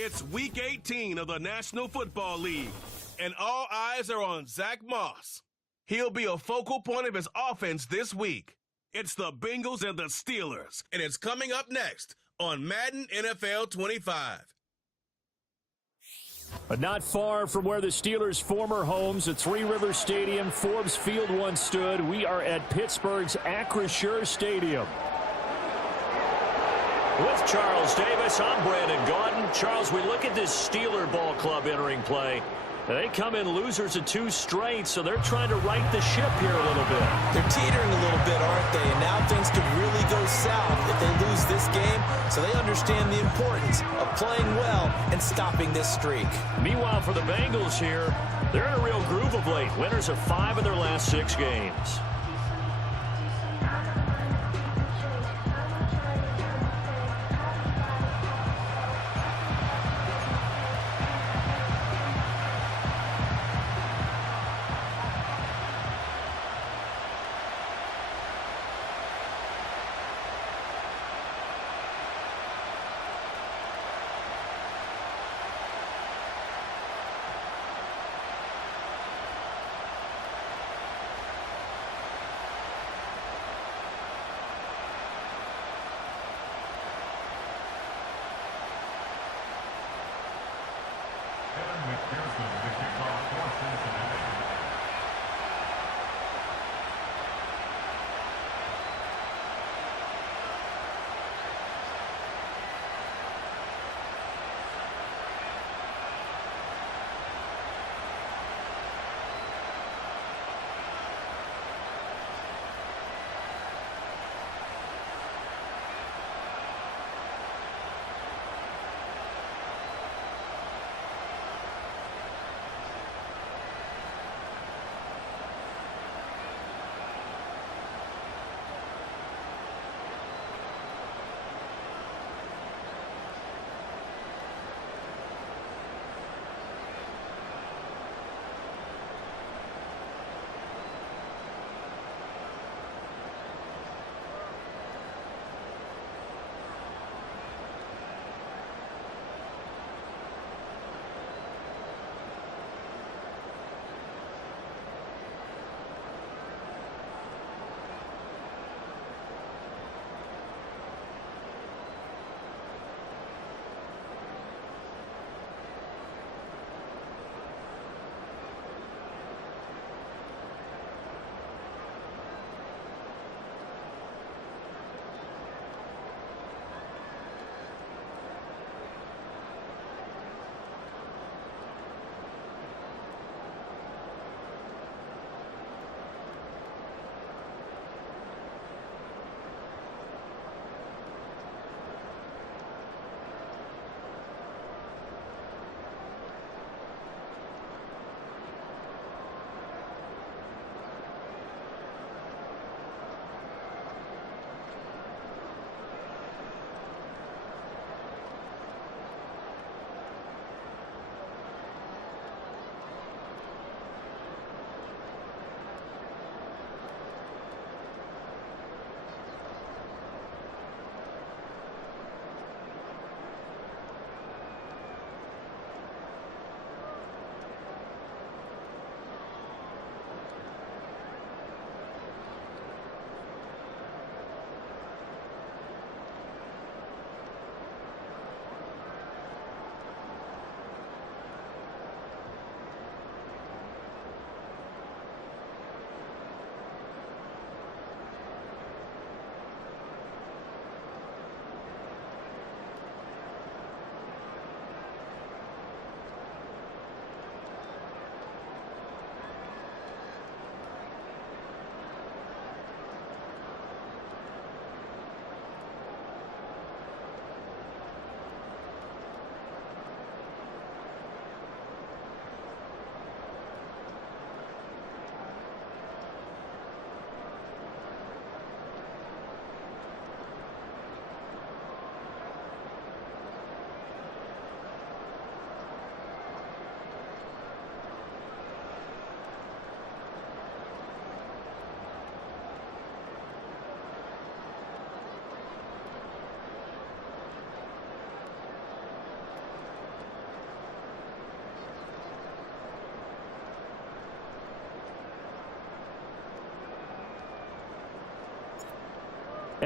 It's Week 18 of the National Football League, and all eyes are on Zach Moss. He'll be a focal point of his offense this week. It's the Bengals and the Steelers, and it's coming up next on Madden NFL 25. But not far from where the Steelers' former homes at Three Rivers Stadium, Forbes Field once stood, we are at Pittsburgh's Acrisure Stadium. With Charles Davis, I'm Brandon Gaudin. Charles, we look at this Steeler ball club entering play. They come in losers of 2 straight, so they're trying to right the ship here a little bit. They're teetering a little bit, aren't they? And now things could really go south if they lose this game, so they understand the importance of playing well and stopping this streak. Meanwhile, for the Bengals here, they're in a real groove of late. Winners of 5 of their last 6 games.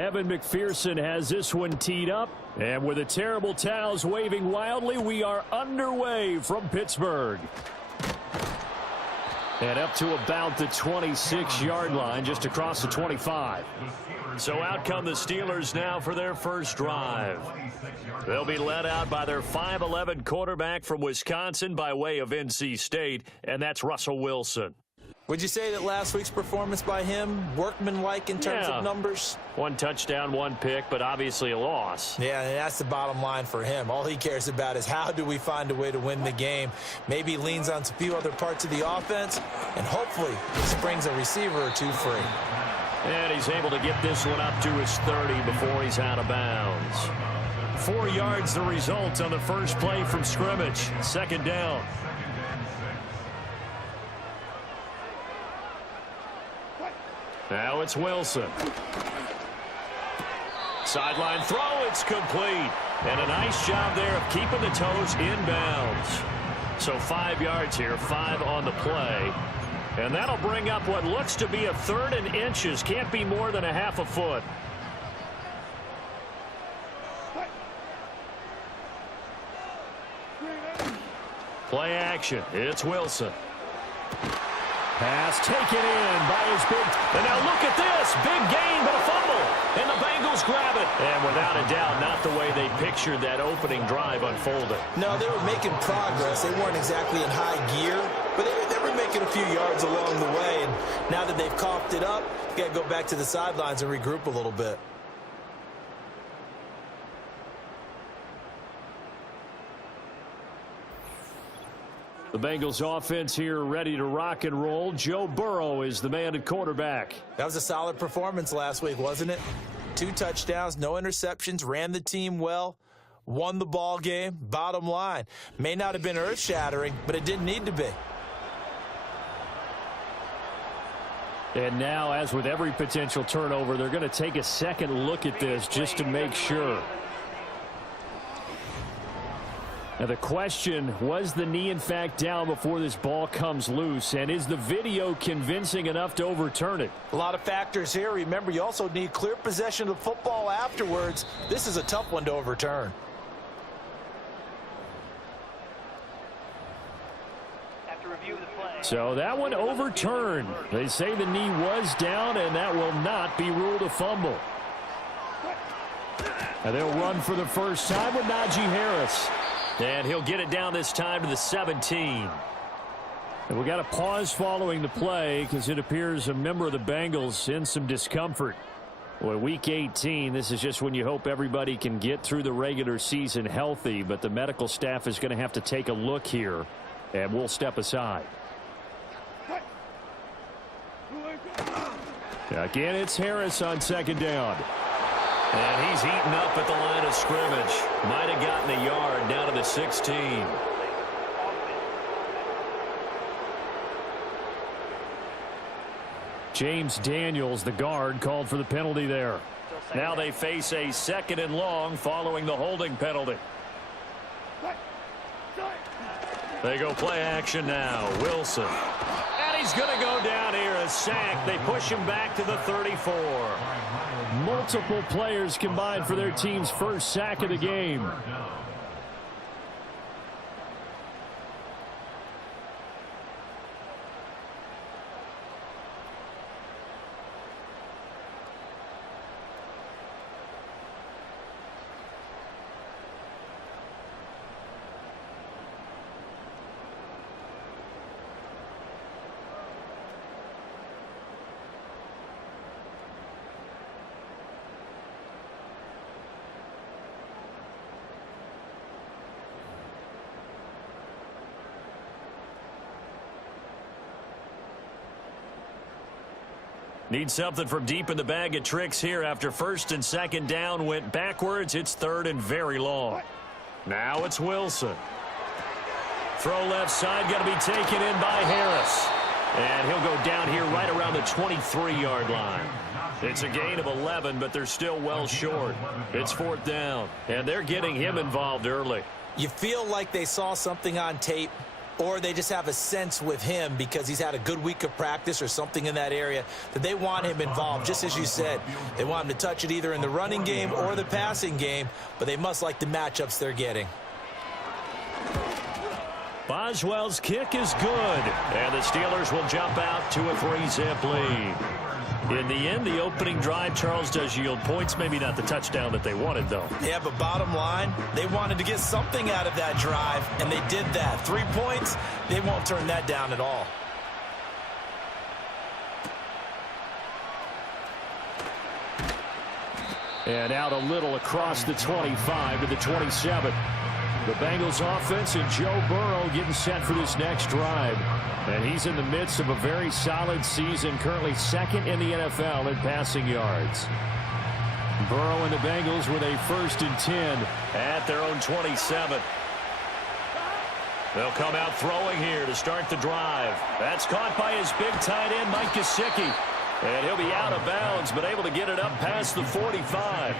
Evan McPherson has this one teed up. And with the terrible towels waving wildly, we are underway from Pittsburgh. And up to about the 26-yard line, just across the 25. So out come the Steelers now for their first drive. They'll be led out by their 5'11 quarterback from Wisconsin by way of NC State, and that's Russell Wilson. Would you say that last week's performance by him, workmanlike in terms of numbers? 1 touchdown, 1 pick, but obviously a loss. Yeah, and that's the bottom line for him. All he cares about is how do we find a way to win the game. Maybe leans on a few other parts of the offense, and hopefully springs a receiver or two free. And he's able to get this one up to his 30 before he's out of bounds. 4 yards the result on the first play from scrimmage. Second down. Now it's Wilson. Sideline throw, it's complete. And a nice job there of keeping the toes inbounds. So 5 yards here, 5 on the play. And that'll bring up what looks to be a 3rd and inches. Can't be more than a half a foot. Play action. It's Wilson. Pass taken in by his big. And now look at this. Big gain, but a fumble. And the Bengals grab it. And without a doubt, not the way they pictured that opening drive unfolding. No, they were making progress. They weren't exactly in high gear, but they were making a few yards along the way. And now that they've coughed it up, you got to go back to the sidelines and regroup a little bit. The Bengals offense here ready to rock and roll. Joe Burrow is the man at quarterback. That was a solid performance last week, wasn't it? 2 touchdowns, no interceptions, ran the team well, won the ball game. Bottom line, may not have been earth-shattering, but it didn't need to be. And now, as with every potential turnover, they're going to take a second look at this just to make sure. Now the question, was the knee in fact down before this ball comes loose? And is the video convincing enough to overturn it? A lot of factors here. Remember, you also need clear possession of the football afterwards. This is a tough one to overturn. So that one overturned. They say the knee was down, and that will not be ruled a fumble. And they'll run for the first time with Najee Harris. And he'll get it down this time to the 17. And we got a pause following the play because it appears a member of the Bengals in some discomfort. Well, week 18, this is just when you hope everybody can get through the regular season healthy, but the medical staff is going to have to take a look here, and we'll step aside. Again, it's Harris on second down. And he's heating up at the line of scrimmage. Might have gotten a yard down to the 16. James Daniels, the guard, called for the penalty there. Now they face a 2nd and long following the holding penalty. They go play action now. Wilson. And he's going to go down here, a sack. They push him back to the 34. Multiple players combined for their team's first sack of the game. Need something from deep in the bag of tricks here after 1st and 2nd down went backwards. It's 3rd and very long. Now it's Wilson. Throw left side, got to be taken in by Harris. And he'll go down here right around the 23-yard line. It's a gain of 11, but they're still well short. It's 4th down, and they're getting him involved early. You feel like they saw something on tape or they just have a sense with him because he's had a good week of practice or something in that area that they want him involved. Just as you said, they want him to touch it either in the running game or the passing game, but they must like the matchups they're getting. Boswell's kick is good, and the Steelers will jump out to a 3-zip lead. In the end, the opening drive, Charles, does yield points. Maybe not the touchdown that they wanted, though. Yeah, but bottom line, they wanted to get something out of that drive, and they did that. 3 points, they won't turn that down at all. And out a little across the 25 to the 27. The Bengals offense and Joe Burrow getting set for this next drive. And he's in the midst of a very solid season, currently second in the NFL in passing yards. Burrow and the Bengals with a 1st and 10 at their own 27. They'll come out throwing here to start the drive. That's caught by his big tight end, Mike Gesicki. And he'll be out of bounds, but able to get it up past the 45.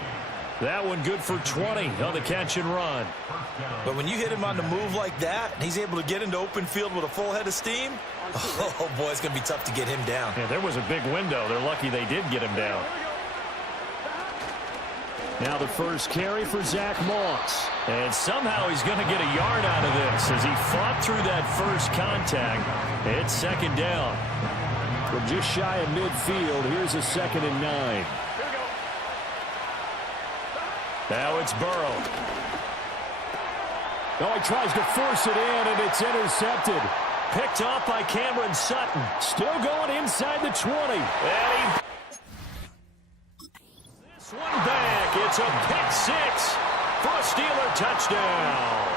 That one good for 20 on the catch and run. But when you hit him on the move like that, and he's able to get into open field with a full head of steam, oh boy, it's going to be tough to get him down. Yeah, there was a big window. They're lucky they did get him down. Now the first carry for Zach Moss. And somehow he's going to get a yard out of this as he fought through that first contact. It's 2nd down. From just shy of midfield, here's a 2nd and 9. Now it's Burrow. Oh, he tries to force it in, and it's intercepted. Picked off by Cameron Sutton. Still going inside the 20. And this one back. It's a pick 6 for a Steeler touchdown.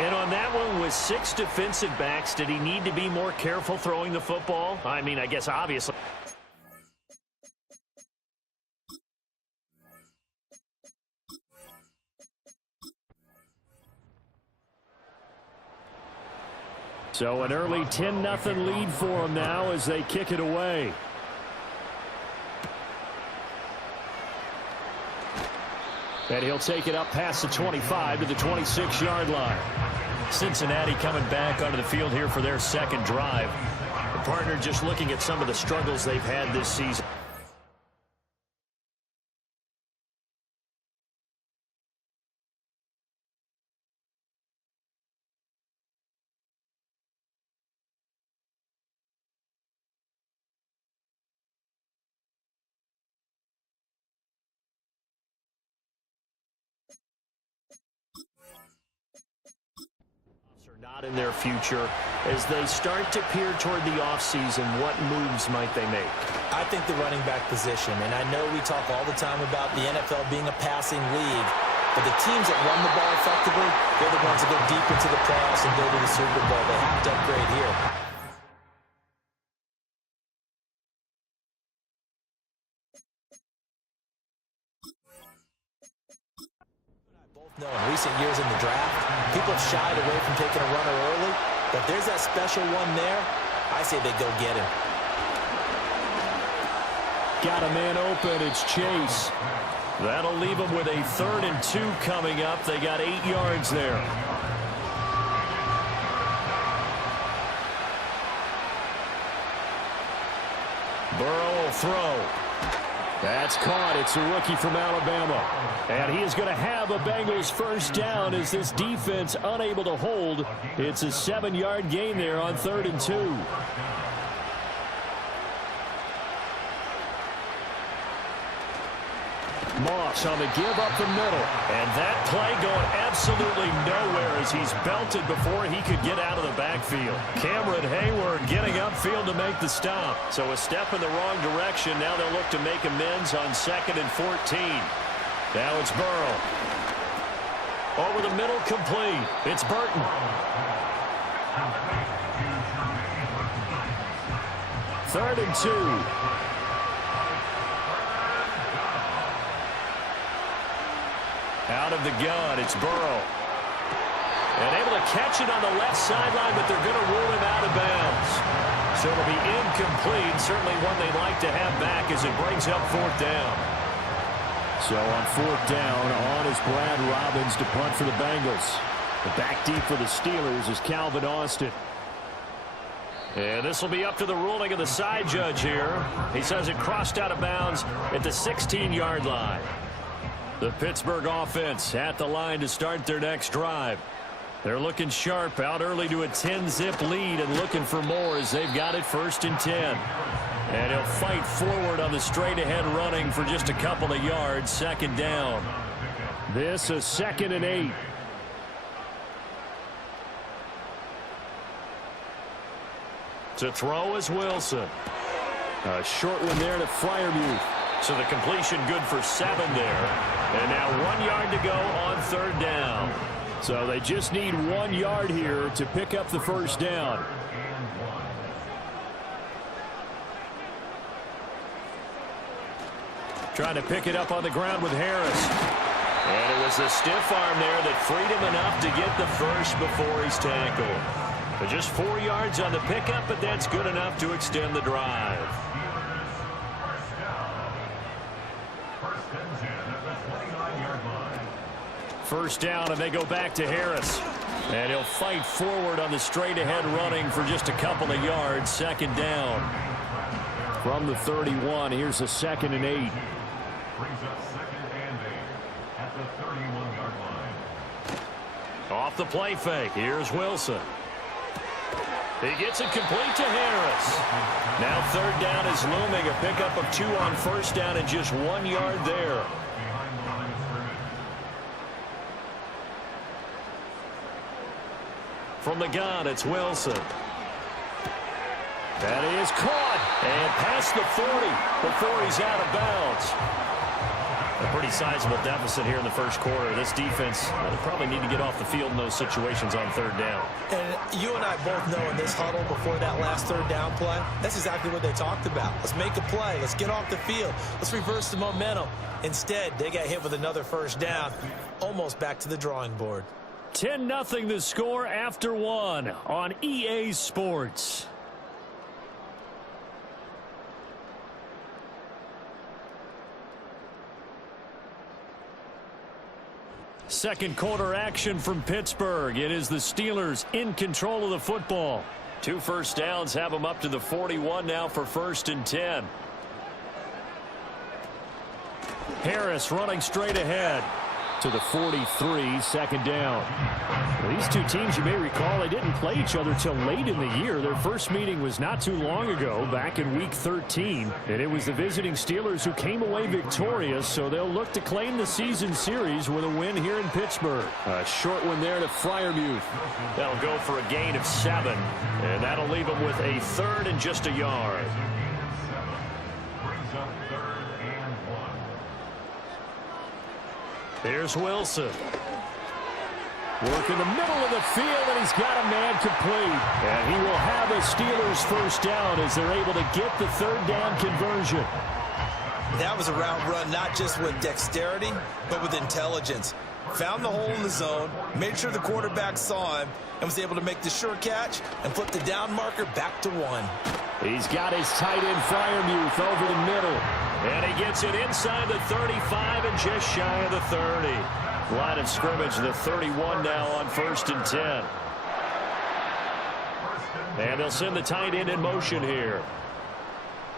And on that one, with 6 defensive backs, did he need to be more careful throwing the football? I mean, I guess obviously. So an early 10-0 lead for them now as they kick it away. And he'll take it up past the 25 to the 26-yard line. Cincinnati coming back onto the field here for their second drive. The partner just looking at some of the struggles they've had this season. Not in their future. As they start to peer toward the offseason, what moves might they make? I think the running back position, and I know we talk all the time about the NFL being a passing league, but the teams that run the ball effectively, they're the ones that go deep into the playoffs and go to the Super Bowl. They have to upgrade here. No, in recent years in the draft, people have shied away from taking a runner early, but there's that special one there. I say they go get him. Got a man open. It's Chase. That'll leave them with a 3rd and 2 coming up. They got 8 yards there. Burrow will throw. That's caught. It's a rookie from Alabama. And he is going to have a Bengals 1st down as this defense unable to hold. It's a 7-yard gain there on 3rd and 2. Moss on the give up the middle. And that play going absolutely nowhere as he's belted before he could get out of the backfield. Cameron Hayward getting upfield to make the stop. So a step in the wrong direction. Now they'll look to make amends on 2nd and 14. Now it's Burrow. Over the middle, complete. It's Burton. Third and 2. Out of the gun, it's Burrow. And able to catch it on the left sideline, but they're going to rule him out of bounds. So it'll be incomplete. Certainly one they'd like to have back as it brings up 4th down. So on 4th down, on is Brad Robbins to punt for the Bengals. The back deep for the Steelers is Calvin Austin. And this will be up to the ruling of the side judge here. He says it crossed out of bounds at the 16-yard line. The Pittsburgh offense at the line to start their next drive. They're looking sharp, out early to a 10-zip lead and looking for more as they've got it 1st and 10. And he'll fight forward on the straight-ahead running for just a couple of yards, 2nd down. This is 2nd and 8. To throw is Wilson. A short one there to Freiermuth. So the completion good for 7 there. And now 1 yard to go on 3rd down. So they just need 1 yard here to pick up the 1st down. Trying to pick it up on the ground with Harris. And it was the stiff arm there that freed him enough to get the first before he's tackled. But just 4 yards on the pickup, but that's good enough to extend the drive. First down, and they go back to Harris. And he'll fight forward on the straight-ahead running for just a couple of yards, 2nd down. From the 31, here's a 2nd and 8. Off the play fake, here's Wilson. He gets it complete to Harris. Now 3rd down is looming, a pickup of 2 on 1st down and just 1 yard there. From the gun, it's Wilson. That is caught and past the 40 before he's out of bounds. A pretty sizable deficit here in the 1st quarter. This defense will probably need to get off the field in those situations on 3rd down. And you and I both know in this huddle before that last 3rd down play, that's exactly what they talked about. Let's make a play. Let's get off the field. Let's reverse the momentum. Instead, they got hit with another 1st down, almost back to the drawing board. 10-0 the score after 1 on EA Sports. Second quarter action from Pittsburgh. It is the Steelers in control of the football. 2 1st downs have them up to the 41 now for 1st and 10. Harris running straight ahead to the 43, 2nd down. Well, these two teams, you may recall, they didn't play each other till late in the year. Their first meeting was not too long ago, back in Week 13. And it was the visiting Steelers who came away victorious, so they'll look to claim the season series with a win here in Pittsburgh. A short one there to Freiermuth. That'll go for a gain of 7, and that'll leave them with a 3rd and just a yard. Here's Wilson. Work in the middle of the field, and he's got a man complete. And he will have a Steelers 1st down as they're able to get the 3rd down conversion. That was a route run not just with dexterity, but with intelligence. Found the hole in the zone, made sure the quarterback saw him, and was able to make the sure catch and flip the down marker back to 1. He's got his tight end Freiermuth over the middle. And he gets it inside the 35 and just shy of the 30. Line of scrimmage, the 31 now on 1st and 10. And they'll send the tight end in motion here.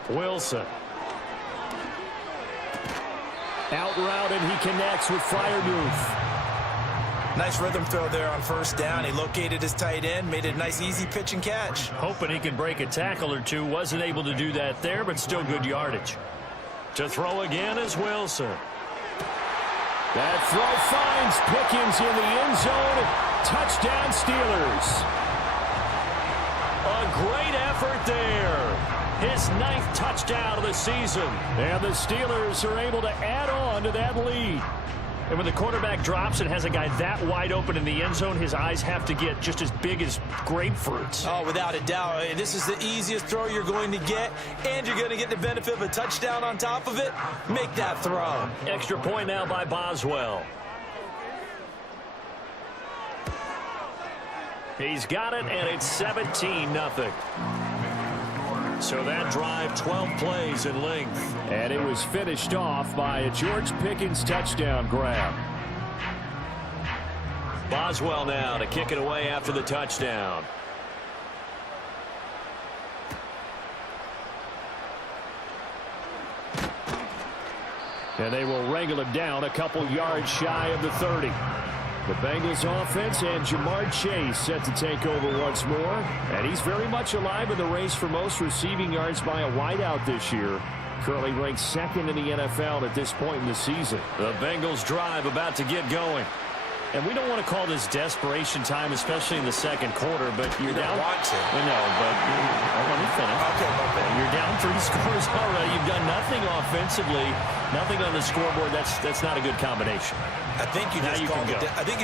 Wilson. Out route, and he connects with Freiermuth. Nice rhythm throw there on 1st down. He located his tight end, made it a nice easy pitch and catch. Hoping he can break a tackle or two. Wasn't able to do that there, but still good yardage. To throw again is Wilson. That throw finds Pickens in the end zone. Touchdown Steelers. A great effort there. His 9th touchdown of the season. And the Steelers are able to add on to that lead. And when the quarterback drops and has a guy that wide open in the end zone, his eyes have to get just as big as grapefruits. Oh, without a doubt. This is the easiest throw you're going to get, and you're going to get the benefit of a touchdown on top of it. Make that throw. Extra point now by Boswell. He's got it, and it's 17-0. So that drive, 12 plays in length. And it was finished off by a George Pickens touchdown grab. Boswell now to kick it away after the touchdown. And they will wrangle him down a couple yards shy of the 30. The Bengals offense and Jamar Chase set to take over once more. And he's very much alive in the race for most receiving yards by a wideout this year. Currently ranked second in the NFL at this point in the season. The Bengals drive about to get going. And we don't want to call this desperation time, especially in the second quarter, but you're down. Want to. I know, but let me finish. Okay, okay. You're down 3 scores already. You've done nothing offensively, nothing on the scoreboard. That's not a good combination. I think you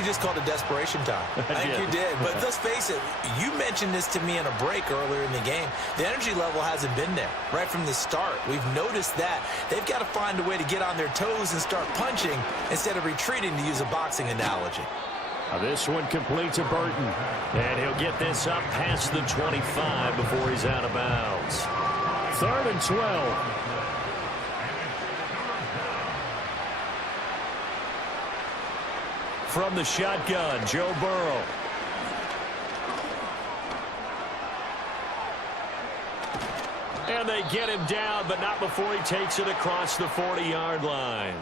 just called it desperation time. I think you did. But let's face it, you mentioned this to me in a break earlier in the game. The energy level hasn't been there right from the start. We've noticed that. They've got to find a way to get on their toes and start punching instead of retreating, to use a boxing analogy. Now this one complete to Burton. And he'll get this up past the 25 before he's out of bounds. 3rd and 12. From the shotgun, Joe Burrow. And they get him down, but not before he takes it across the 40-yard line.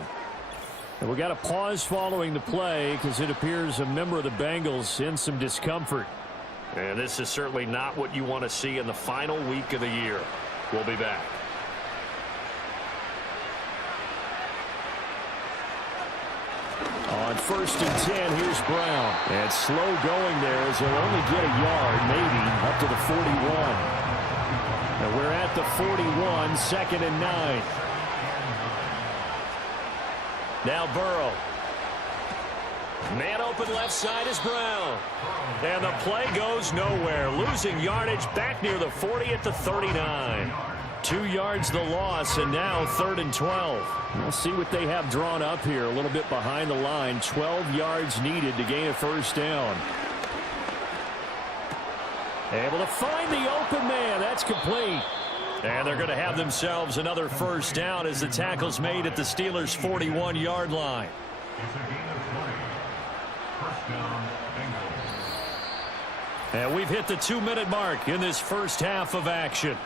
And we got a pause following the play because it appears a member of the Bengals in some discomfort. And this is certainly not what you want to see in the final week of the year. We'll be back. On 1st and 10, here's Brown. And slow going there as he'll only get a yard, maybe, up to the 41. And we're at the 41, 2nd and 9. Now Burrow. Man open left side is Brown. And the play goes nowhere. Losing yardage back near the 40 at the 39. 2 yards the loss, and now 3rd and 12. We'll see what they have drawn up here. A little bit behind the line. 12 yards needed to gain a first down. Able to find the open man. That's complete. And they're going to have themselves another first down as the tackle's made at the Steelers' 41-yard line. And we've hit the 2-minute mark in this first half of action.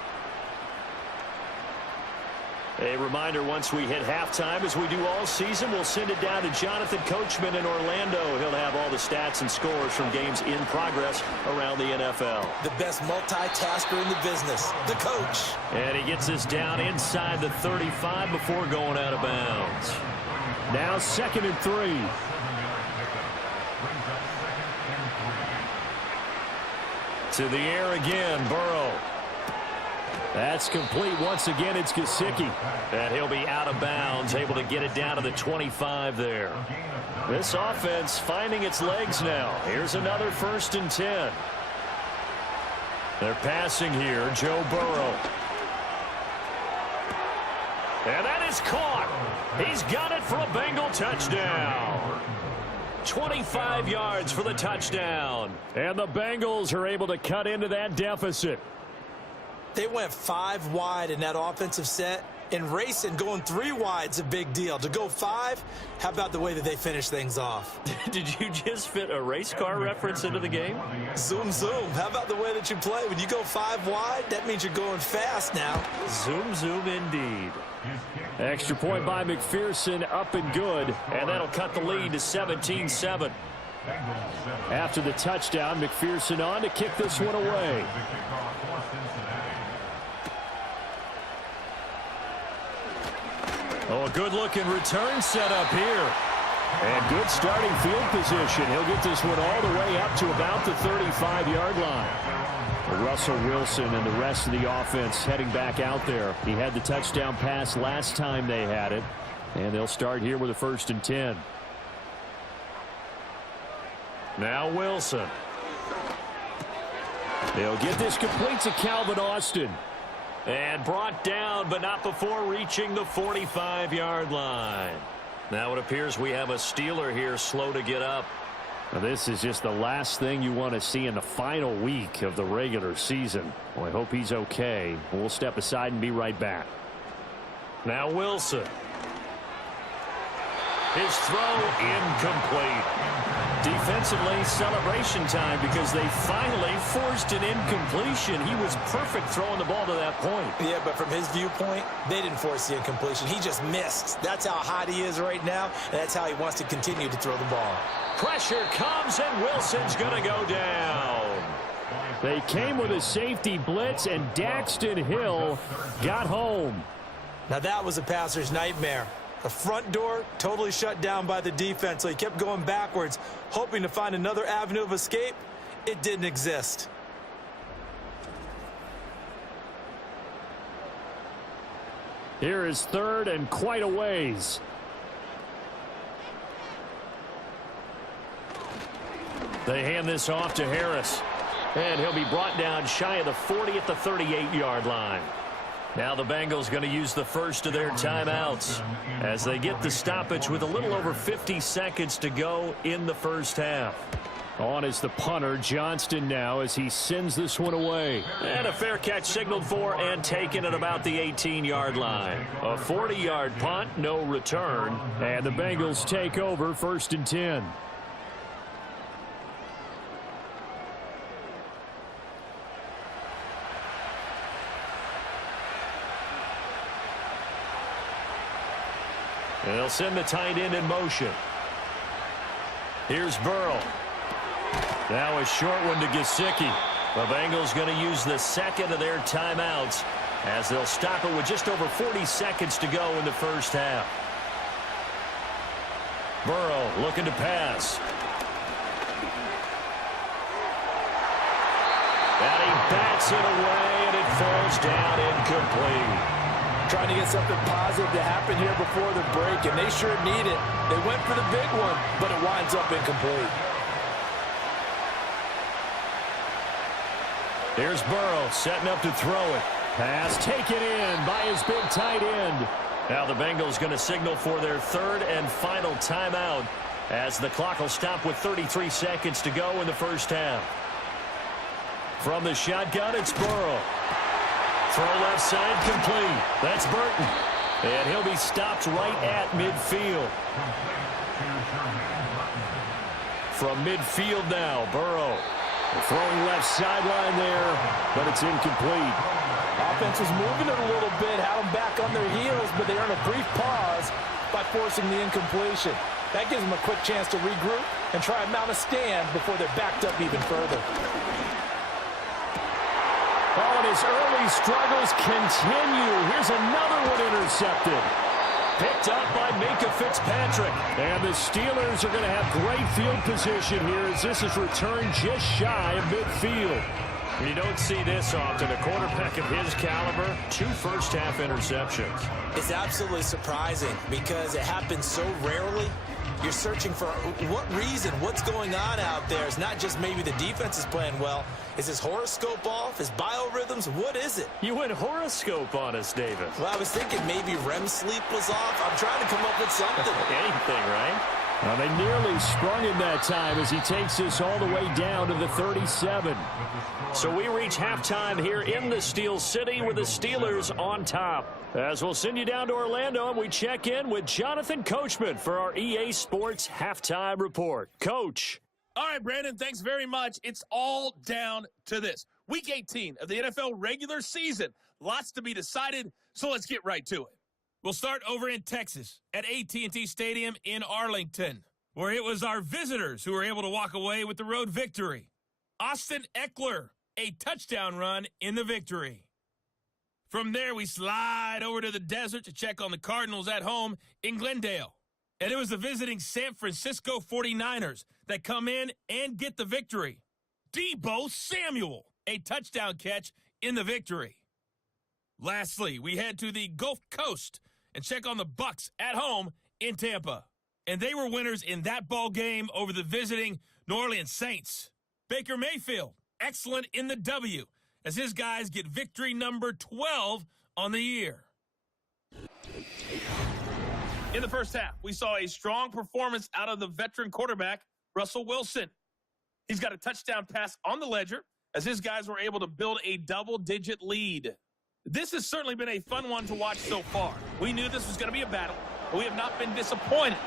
A reminder, once we hit halftime, as we do all season, we'll send it down to Jonathan Coachman in Orlando. He'll have all the stats and scores from games in progress around the NFL. The best multitasker in the business, the coach. And he gets us down inside the 35 before going out of bounds. Now 2nd and 3. To the air again, Burrow. That's complete. Once again, it's Gesicki. And he'll be out of bounds, able to get it down to the 25 there. This offense finding its legs now. Here's another 1st and 10. They're passing here, Joe Burrow. And that is caught. He's got it for a Bengal touchdown. 25 yards for the touchdown. And the Bengals are able to cut into that deficit. They went 5 wide in that offensive set. And racing, going 3 wide's a big deal. To go 5, how about the way that they finish things off? Did you just fit a race car reference into the game? Zoom, zoom. How about the way that you play? When you go 5 wide, that means you're going fast now. Zoom, zoom indeed. Extra point by McPherson, up and good. And that'll cut the lead to 17-7. After the touchdown, McPherson on to kick this one away. Oh, a good-looking return set up here. And good starting field position. He'll get this one all the way up to about the 35-yard line. Russell Wilson and the rest of the offense heading back out there. He had the touchdown pass last time they had it. And they'll start here with a 1st and 10. Now Wilson. They'll get this complete to Calvin Austin. And brought down, but not before reaching the 45-yard line. Now it appears we have a Steeler here slow to get up. Now this is just the last thing you want to see in the final week of the regular season. Well, I hope he's okay. We'll step aside and be right back. Now Wilson. His throw incomplete. Defensively, celebration time because they finally forced an incompletion. He was perfect throwing the ball to that point. Yeah, but from his viewpoint, they didn't force the incompletion. He just missed. That's how hot he is right now, and that's how he wants to continue to throw the ball. Pressure comes, and Wilson's going to go down. They came with a safety blitz, and Daxton Hill got home. Now that was a passer's nightmare. The front door totally shut down by the defense, so he kept going backwards, hoping to find another avenue of escape. It didn't exist. Here is third and quite a ways. They hand this off to Harris. And he'll be brought down shy of the 40 at the 38-yard line. Now the Bengals going to use the first of their timeouts as they get the stoppage with a little over 50 seconds to go in the first half. On is the punter, Johnston, now as he sends this one away. And a fair catch signaled for and taken at about the 18-yard line. A 40-yard punt, no return. And the Bengals take over 1st and 10. And they'll send the tight end in motion. Here's Burrow. Now a short one to Gesicki. The Bengals going to use the second of their timeouts as they'll stop it with just over 40 seconds to go in the first half. Burrow looking to pass. And he bats it away, and it falls down incomplete. Trying to get something positive to happen here before the break, and they sure need it. They went for the big one, but it winds up incomplete. Here's Burrow setting up to throw it. Pass taken in by his big tight end. Now the Bengals going to signal for their third and final timeout as the clock will stop with 33 seconds to go in the first half. From the shotgun, it's Burrow. Throw left side complete. That's Burton. And he'll be stopped right at midfield. From midfield now, Burrow. Throwing left sideline there, but it's incomplete. Offense was moving it a little bit, had them back on their heels, but they earned a brief pause by forcing the incompletion. That gives them a quick chance to regroup and try and mount a stand before they're backed up even further. Oh, and his early struggles continue. Here's another one intercepted. Picked up by Minkah Fitzpatrick. And the Steelers are going to have great field position here as this is returned just shy of midfield. You don't see this often. A quarterback of his caliber, 2 first-half interceptions. It's absolutely surprising because it happens so rarely. You're searching for what reason, what's going on out there. It's not just maybe the defense is playing well. Is his horoscope off? His biorhythms? What is it? You went horoscope on us, David. Well, I was thinking maybe REM sleep was off. I'm trying to come up with something. Anything, right? Well, they nearly sprung him that time as he takes this all the way down to the 37. So we reach halftime here in the Steel City with the Steelers on top. As we'll send you down to Orlando and we check in with Jonathan Coachman for our EA Sports Halftime Report. Coach. All right, Brandon, thanks very much. It's all down to this. Week 18 of the NFL regular season. Lots to be decided, so let's get right to it. We'll start over in Texas at AT&T Stadium in Arlington, where it was our visitors who were able to walk away with the road victory. Austin Eckler, a touchdown run in the victory. From there, we slide over to the desert to check on the Cardinals at home in Glendale. And it was the visiting San Francisco 49ers that come in and get the victory. Deebo Samuel, a touchdown catch in the victory. Lastly, we head to the Gulf Coast and check on the Bucs at home in Tampa. And they were winners in that ball game over the visiting New Orleans Saints. Baker Mayfield, excellent in the W, as his guys get victory number 12 on the year. In the first half, we saw a strong performance out of the veteran quarterback, Russell Wilson. He's got a touchdown pass on the ledger as his guys were able to build a double-digit lead. This has certainly been a fun one to watch so far. We knew this was going to be a battle, but we have not been disappointed.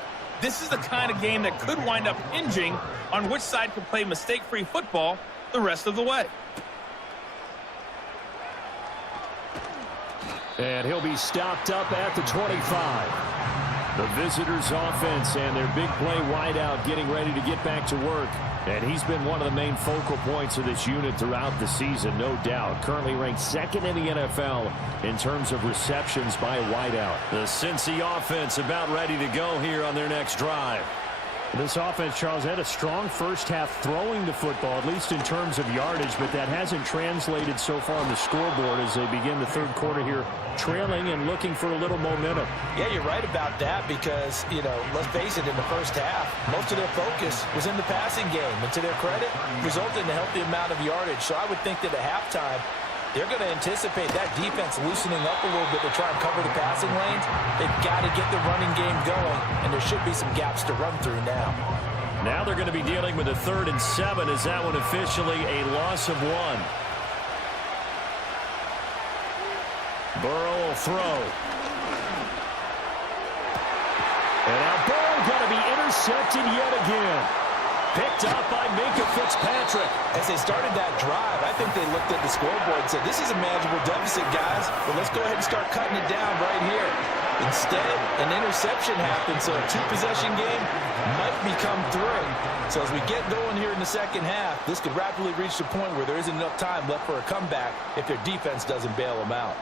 This is the kind of game that could wind up hinging on which side can play mistake-free football the rest of the way. And he'll be stopped up at the 25. The visitors' offense and their big play wideout getting ready to get back to work. And he's been one of the main focal points of this unit throughout the season, no doubt. Currently ranked second in the NFL in terms of receptions by a wideout. The Cincy offense about ready to go here on their next drive. This offense, Charles, had a strong first half throwing the football, at least in terms of yardage, but that hasn't translated so far on the scoreboard as they begin the third quarter here, trailing and looking for a little momentum. Yeah, you're right about that because, let's face it, in the first half, most of their focus was in the passing game. And to their credit, resulted in a healthy amount of yardage. So I would think that at halftime, they're going to anticipate that defense loosening up a little bit to try and cover the passing lanes. They've got to get the running game going, and there should be some gaps to run through now. Now they're going to be dealing with a 3rd and 7 as that one officially a loss of 1. Burrow will throw. And now Burrow going to be intercepted yet again. Picked up by Minkah Fitzpatrick. As they started that drive, I think they looked at the scoreboard and said, this is a manageable deficit, guys, but let's go ahead and start cutting it down right here. Instead, an interception happened, so a 2-possession game might become 3. So as we get going here in the second half, this could rapidly reach the point where there isn't enough time left for a comeback if their defense doesn't bail them out.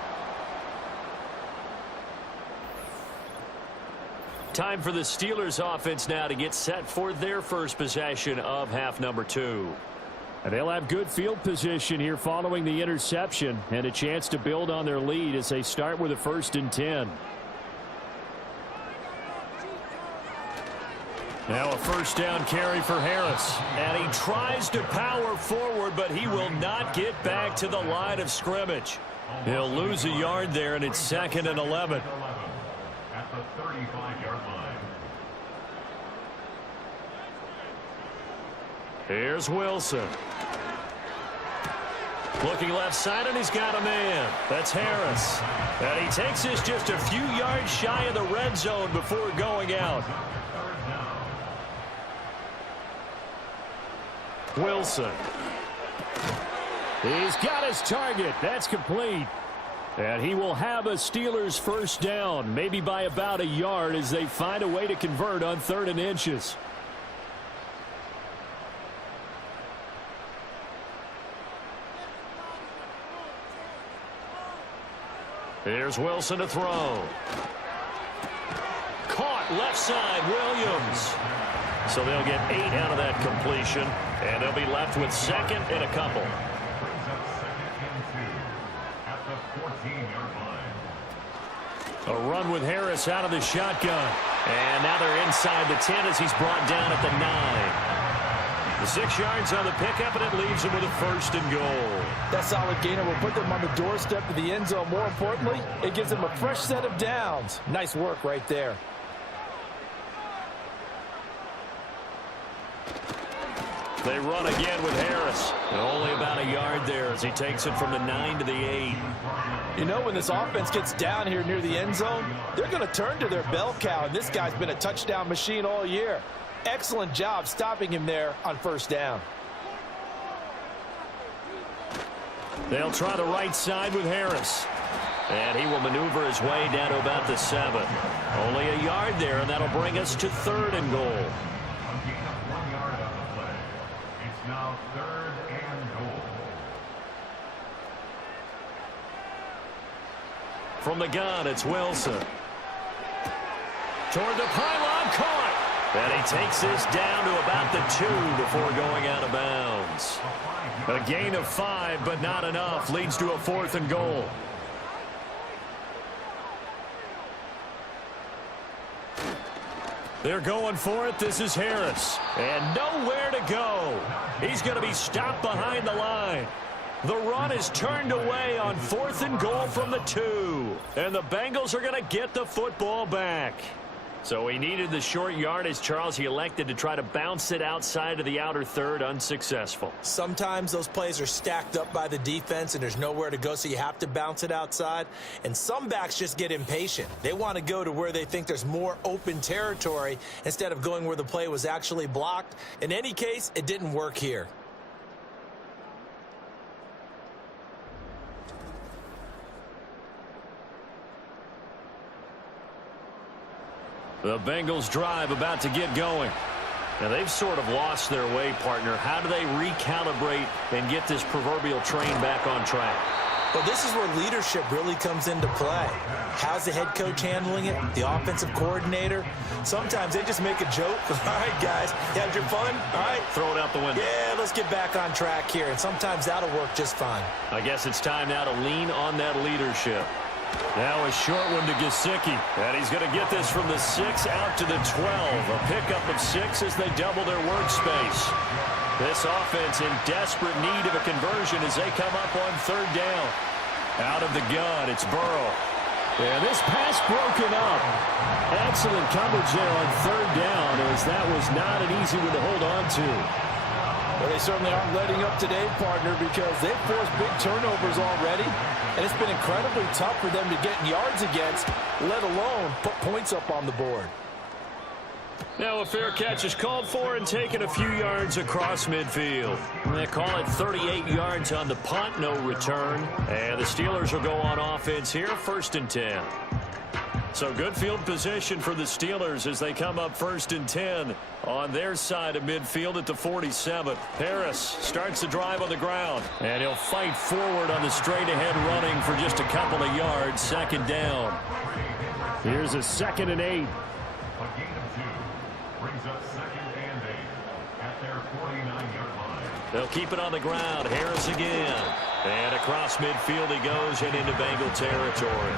Time for the Steelers offense now to get set for their first possession of half number 2. And they'll have good field position here following the interception and a chance to build on their lead as they start with a 1st and 10. Now a 1st down carry for Harris. And he tries to power forward, but he will not get back to the line of scrimmage. He'll lose a yard there, and it's 2nd and 11. At the 35-yard line. Here's Wilson. Looking left side, and he's got a man. That's Harris. And he takes this just a few yards shy of the red zone before going out. Wilson. He's got his target. That's complete. And he will have a Steelers 1st down, maybe by about a yard as they find a way to convert on 3rd and inches. Here's Wilson to throw. Caught left side, Williams. So they'll get 8 out of that completion, and they'll be left with 2nd and a couple. A run with Harris out of the shotgun. And now they're inside the 10 as he's brought down at the 9. The 6 yards on the pickup, and it leaves him with a 1st and goal. That solid gainer will put them on the doorstep of the end zone. More importantly, it gives them a fresh set of downs. Nice work right there. They run again with Harris. And only about a yard there as he takes it from the 9 to the 8. When this offense gets down here near the end zone, they're going to turn to their bell cow, and this guy's been a touchdown machine all year. Excellent job stopping him there on 1st down. They'll try the right side with Harris. And he will maneuver his way down to about the 7. Only a yard there, and that'll bring us to 3rd and goal. It's now 3rd and goal. From the gun, it's Wilson. Toward the pylon, caught. And he takes this down to about the 2 before going out of bounds. A gain of 5, but not enough. Leads to a 4th and goal. They're going for it. This is Harris. And nowhere to go. He's going to be stopped behind the line. The run is turned away on 4th and goal from the 2. And the Bengals are going to get the football back. So he needed the short yardage, Charles. He elected to try to bounce it outside of the outer third, unsuccessful. Sometimes those plays are stacked up by the defense and there's nowhere to go, so you have to bounce it outside. And some backs just get impatient. They want to go to where they think there's more open territory instead of going where the play was actually blocked. In any case, it didn't work here. The Bengals drive about to get going. Now, they've sort of lost their way, partner. How do they recalibrate and get this proverbial train back on track? Well, this is where leadership really comes into play. How's the head coach handling it? The offensive coordinator? Sometimes they just make a joke. All right, guys, you had your fun? All right. Throw it out the window. Yeah, let's get back on track here. And sometimes that'll work just fine. I guess it's time now to lean on that leadership. Now a short one to Gesicki. And he's going to get this from the 6 out to the 12. A pickup of 6 as they double their workspace. This offense in desperate need of a conversion as they come up on third down. Out of the gun, it's Burrow. And this pass broken up. Excellent coverage there on third down, as that was not an easy one to hold on to. Well, they certainly aren't letting up today, partner, because they've forced big turnovers already. And it's been incredibly tough for them to get yards against, let alone put points up on the board. Now a fair catch is called for and taken a few yards across midfield. They call it 38 yards on the punt, no return. And the Steelers will go on offense here, 1st and 10. So good field position for the Steelers as they come up 1st and 10 on their side of midfield at the 47. Harris starts the drive on the ground, and he'll fight forward on the straight-ahead running for just a couple of yards, 2nd down. Here's a 2nd and 8. A gain of 2 brings up 2nd and 8 at their 49-yard line. They'll keep it on the ground. Harris again. And across midfield he goes and into Bengal territory.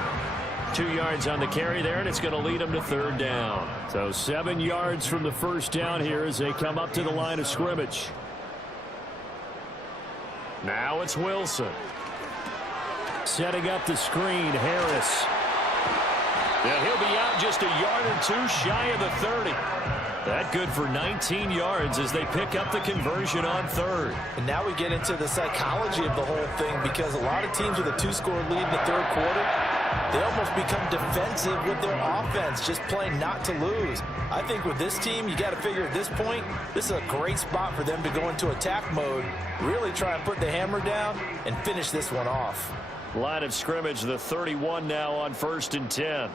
2 yards on the carry there, and it's going to lead them to 3rd down. So 7 yards from the 1st down here as they come up to the line of scrimmage. Now it's Wilson. Setting up the screen, Harris. Yeah, he'll be out just a yard or 2 shy of the 30. That good for 19 yards as they pick up the conversion on 3rd. And now we get into the psychology of the whole thing, because a lot of teams with a 2-score lead in the 3rd quarter, they almost become defensive with their offense, just playing not to lose. I think with this team, you got to figure at this point, this is a great spot for them to go into attack mode, really try and put the hammer down and finish this one off. Line of scrimmage, the 31 now on 1st and 10.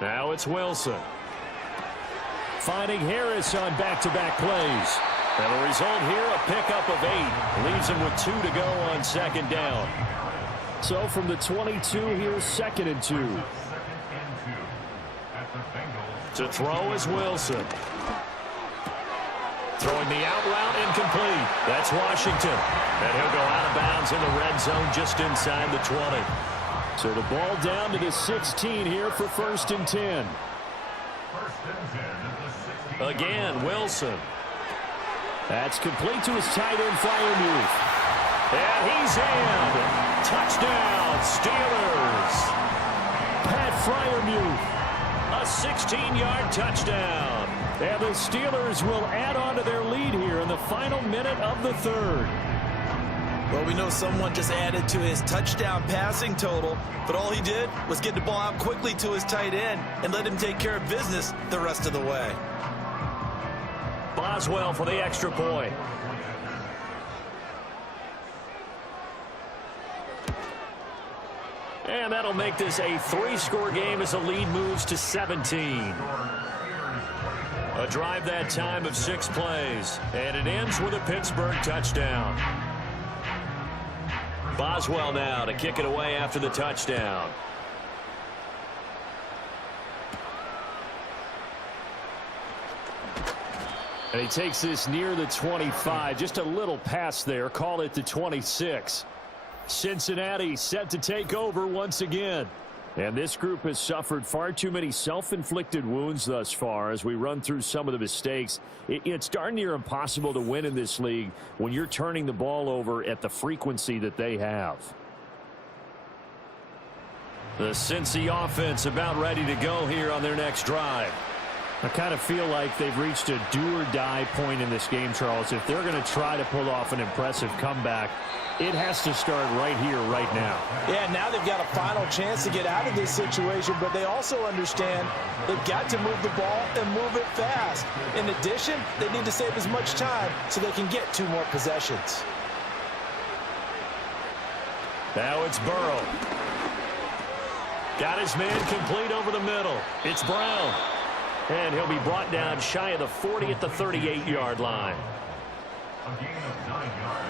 Now it's Wilson. Finding Harris on back-to-back plays. And the result here, a pickup of 8. Leaves him with 2 to go on 2nd down. So from the 22, here's 2nd and 2. 2nd and 2 at the Bengals. To throw is Wilson. Throwing the out route incomplete. That's Washington. And he'll go out of bounds in the red zone just inside the 20. So the ball down to the 16 here for 1st and 10. 1st and 10 at the 16. Again, Wilson. That's complete to his tight end, Freiermuth. And he's in. Touchdown, Steelers. Pat Freiermuth. A 16-yard touchdown. And the Steelers will add on to their lead here in the final minute of the 3rd. Well, we know someone just added to his touchdown passing total, but all he did was get the ball out quickly to his tight end and let him take care of business the rest of the way. Boswell for the extra point. And that'll make this a 3-score game as the lead moves to 17. A drive that time of 6 plays, and it ends with a Pittsburgh touchdown. Boswell now to kick it away after the touchdown. And he takes this near the 25. Just a little pass there. Call it the 26. Cincinnati set to take over once again. And this group has suffered far too many self-inflicted wounds thus far as we run through some of the mistakes. It's darn near impossible to win in this league when you're turning the ball over at the frequency that they have. The Cincy offense about ready to go here on their next drive. I kind of feel like they've reached a do-or-die point in this game, Charles. If they're going to try to pull off an impressive comeback, it has to start right here, right now. Yeah, now they've got a final chance to get out of this situation, but they also understand they've got to move the ball and move it fast. In addition, they need to save as much time so they can get 2 more possessions. Now it's Burrow. Got his man complete over the middle. It's Brown. And he'll be brought down shy of the 40 at the 38-yard line. A gain of 9 yards.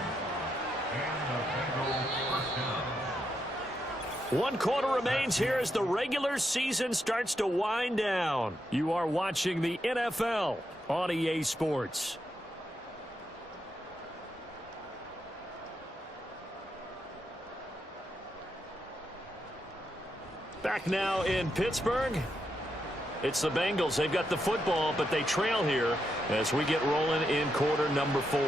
And the Bengals first down. 1 quarter remains here as the regular season starts to wind down. You are watching the NFL on EA Sports. Back now in Pittsburgh. It's the Bengals. They've got the football, but they trail here as we get rolling in quarter number 4.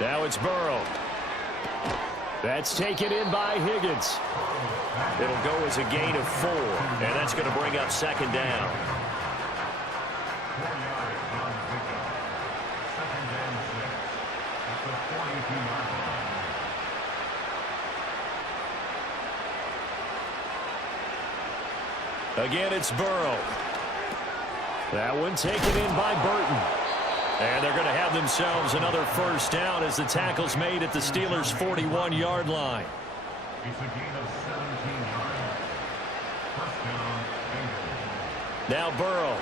Now it's Burrow. That's taken in by Higgins. It'll go as a gain of 4, and that's going to bring up 2nd down. 4 yards on the pickup. 2nd and 6 at the 42-yard line. Again, it's Burrow. That one taken in by Burton. And they're going to have themselves another first down as the tackle's made at the Steelers' 41-yard line. It's a gain of 17 yards. First down, Bengals. Now Burrow.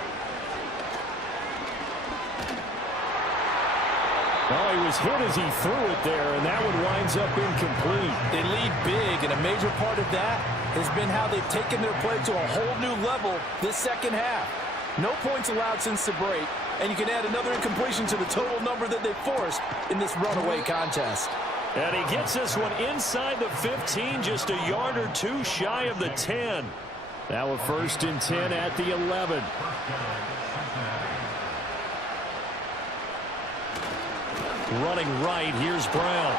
Oh, he was hit as he threw it there, and that one winds up incomplete. They lead big, and a major part of that has been how they've taken their play to a whole new level this second half. No points allowed since the break, and you can add another incompletion to the total number that they forced in this runaway contest. And he gets this one inside the 15, just a yard or 2 shy of the 10. Now a 1st and 10 at the 11. Running right, here's Brown.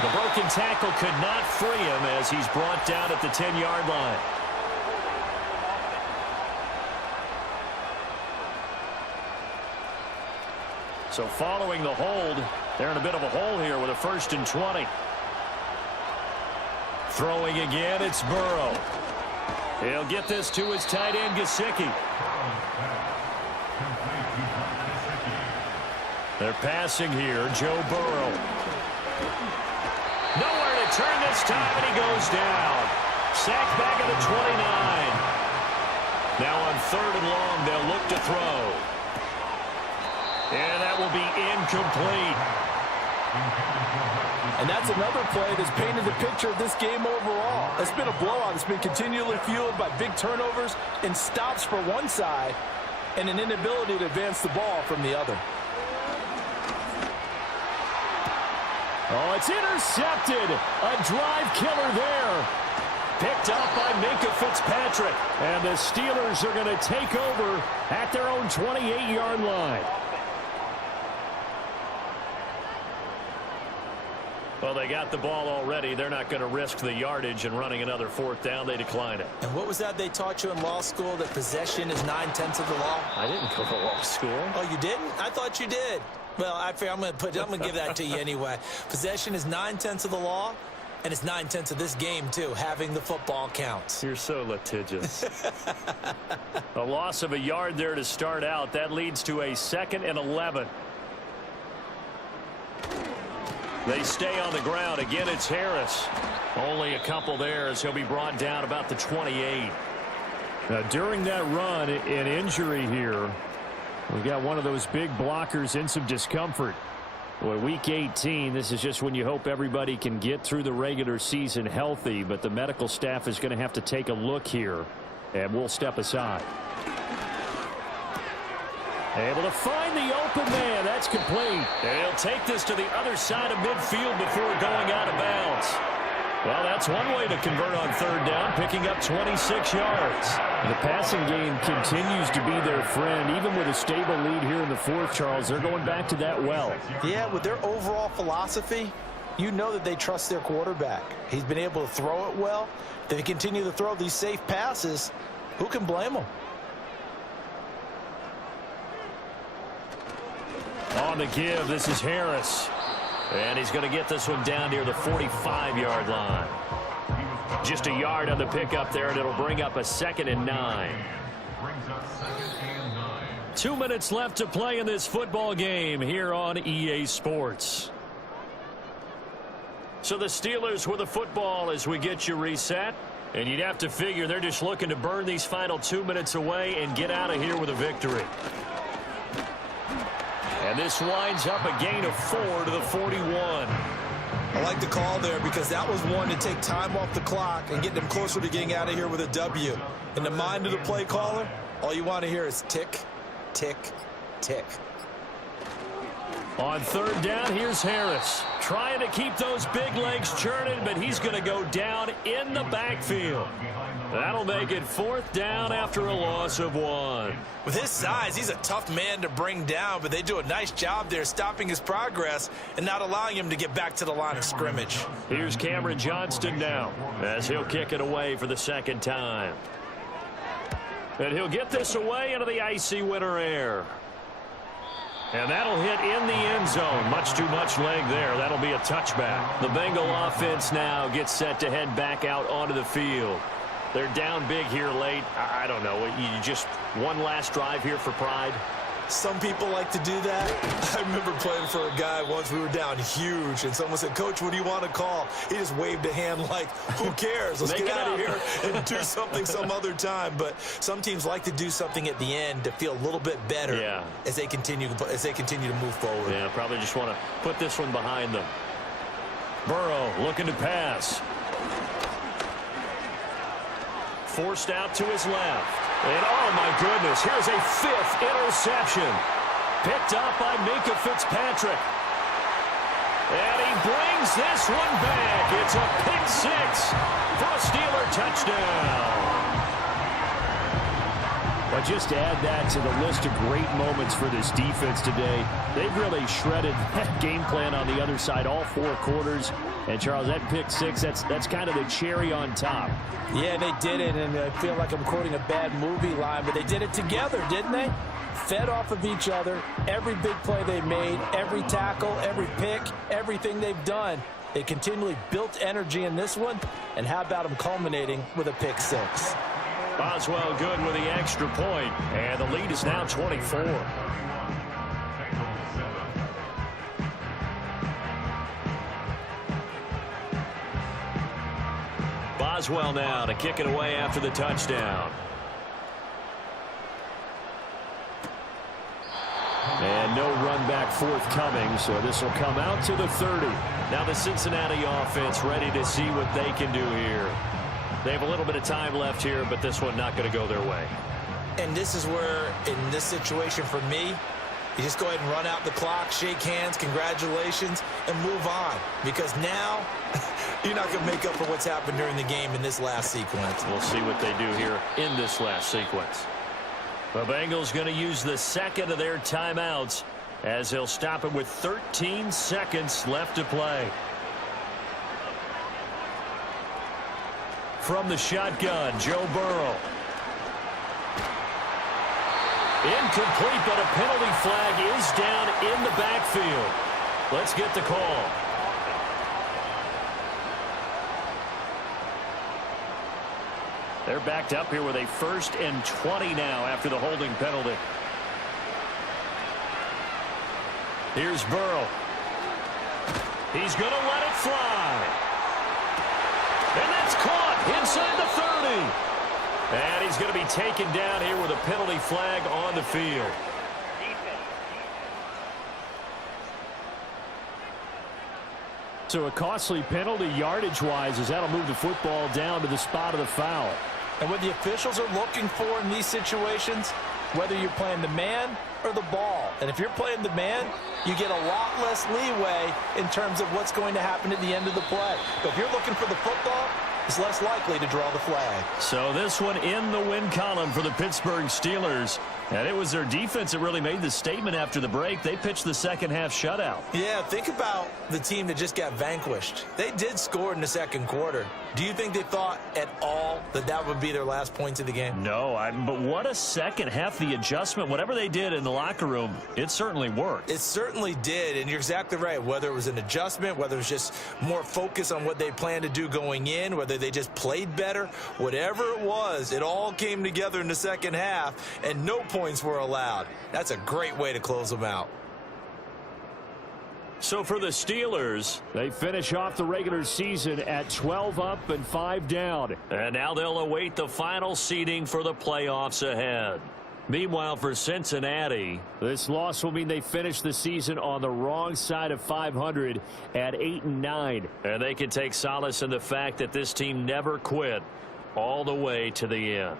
The broken tackle could not free him as he's brought down at the 10-yard line. So following the hold, they're in a bit of a hole here with a 1st and 20. Throwing again, it's Burrow. He'll get this to his tight end, Gesicki. They're passing here, Joe Burrow. Nowhere to turn this time, and he goes down. Sacked back at the 29. Now on 3rd and long, they'll look to throw. And that will be incomplete. And that's another play that's painted the picture of this game overall. It's been a blowout. It's been continually fueled by big turnovers and stops for one side and an inability to advance the ball from the other. Oh, it's intercepted. A drive killer there. Picked up by Minkah Fitzpatrick. And the Steelers are going to take over at their own 28-yard line. Well, they got the ball already. They're not going to risk the yardage and running another 4th down. They decline it. And what was that they taught you in law school, that possession is 9/10 of the law? I didn't go to law school. Oh, you didn't? I thought you did. Well, I'm going to give that to you anyway. Possession is 9/10 of the law, and it's 9/10 of this game, too. Having the football counts. You're so litigious. A loss of a yard there to start out. That leads to a 2nd and 11. They stay on the ground. Again, it's Harris. Only a couple there as he'll be brought down about the 28. Now, during that run, an injury here. We got one of those big blockers in some discomfort. Boy, week 18, this is just when you hope everybody can get through the regular season healthy, but the medical staff is going to have to take a look here, and we'll step aside. Able to find the open man. That's complete. And he'll take this to the other side of midfield before going out of bounds. Well, that's one way to convert on third down, picking up 26 yards. The passing game continues to be their friend. Even with a stable lead here in the fourth, Charles, they're going back to that well. Yeah, with their overall philosophy, you know that they trust their quarterback. He's been able to throw it well. If they continue to throw these safe passes, who can blame them? On the give, this is Harris. And he's going to get this one down near the 45-yard line. Just a yard on the pickup there, and it'll bring up a 2nd and 9. 2 minutes left to play in this football game here on EA Sports. So the Steelers with the football as we get you reset. And you'd have to figure they're just looking to burn these final 2 minutes away and get out of here with a victory. And this winds up a gain of 4 to the 41. I like the call there because that was one to take time off the clock and get them closer to getting out of here with a W. In the mind of the play caller, all you want to hear is tick, tick, tick. On third down, here's Harris. Trying to keep those big legs churning, but he's going to go down in the backfield. That'll make it 4th down after a loss of 1. With his size, he's a tough man to bring down, but they do a nice job there stopping his progress and not allowing him to get back to the line of scrimmage. Here's Cameron Johnston now as he'll kick it away for the 2nd time. And he'll get this away into the icy winter air. And that'll hit in the end zone. Much too much leg there. That'll be a touchback. The Bengal offense now gets set to head back out onto the field. They're down big here late. I don't know. You just one last drive here for pride? Some people like to do that. I remember playing for a guy once. We were down huge, and someone said, "Coach, what do you want to call?" He just waved a hand like, who cares? Let's get out of here and do something some other time. But some teams like to do something at the end to feel a little bit better as they continue to move forward. Yeah, probably just want to put this one behind them. Burrow looking to pass. Forced out to his left. And, oh, my goodness, here's a 5th interception. Picked up by Minkah Fitzpatrick. And he brings this one back. It's a pick 6 for a Steeler touchdown. But just to add that to the list of great moments for this defense today, they've really shredded that game plan on the other side all 4 quarters. And, Charles, that pick 6, that's kind of the cherry on top. Yeah, they did it, and I feel like I'm quoting a bad movie line, but they did it together, didn't they? Fed off of each other, every big play they made, every tackle, every pick, everything they've done. They continually built energy in this one, and how about them culminating with a pick 6? Boswell good with the extra point, and the lead is now 24. Boswell now to kick it away after the touchdown. And no run back forthcoming, so this will come out to the 30. Now the Cincinnati offense ready to see what they can do here. They have a little bit of time left here, but this one not going to go their way. And this is where, in this situation for me, you just go ahead and run out the clock, shake hands, congratulations, and move on. Because now, you're not going to make up for what's happened during the game in this last sequence. We'll see what they do here in this last sequence. The Bengals going to use the 2nd of their timeouts as they'll stop it with 13 seconds left to play. From the shotgun, Joe Burrow. Incomplete, but a penalty flag is down in the backfield. Let's get the call. They're backed up here with a 1st and 20 now after the holding penalty. Here's Burrow. He's going to let it fly. And that's caught inside the 30. And he's going to be taken down here with a penalty flag on the field. So a costly penalty yardage-wise as that'll move the football down to the spot of the foul. And what the officials are looking for in these situations, whether you're playing the man or the ball. And if you're playing the man, you get a lot less leeway in terms of what's going to happen at the end of the play. But if you're looking for the football, it's less likely to draw the flag. So this one in the win column for the Pittsburgh Steelers. And it was their defense that really made the statement after the break. They pitched the second half shutout. Yeah, think about the team that just got vanquished. They did score in the second quarter. Do you think they thought at all that that would be their last points of the game? No, but what a second half. The adjustment, whatever they did in the locker room, it certainly worked. It certainly did, and you're exactly right. Whether it was an adjustment, whether it was just more focus on what they planned to do going in, whether they just played better, whatever it was, it all came together in the second half, and no points were allowed. That's a great way to close them out. So for the Steelers, They finish off the regular season at 12 up and 5 down. and now they'll await the final seeding for the playoffs ahead. Meanwhile, for Cincinnati, This loss will mean they finish the season on the wrong side of 500 at 8-9. and they can take solace in the fact that this team never quit all the way to the end.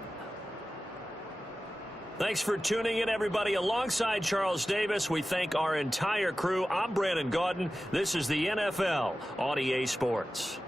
Thanks for tuning in, everybody. Alongside Charles Davis, we thank our entire crew. I'm Brandon Gaudin. This is the NFL on EA Sports.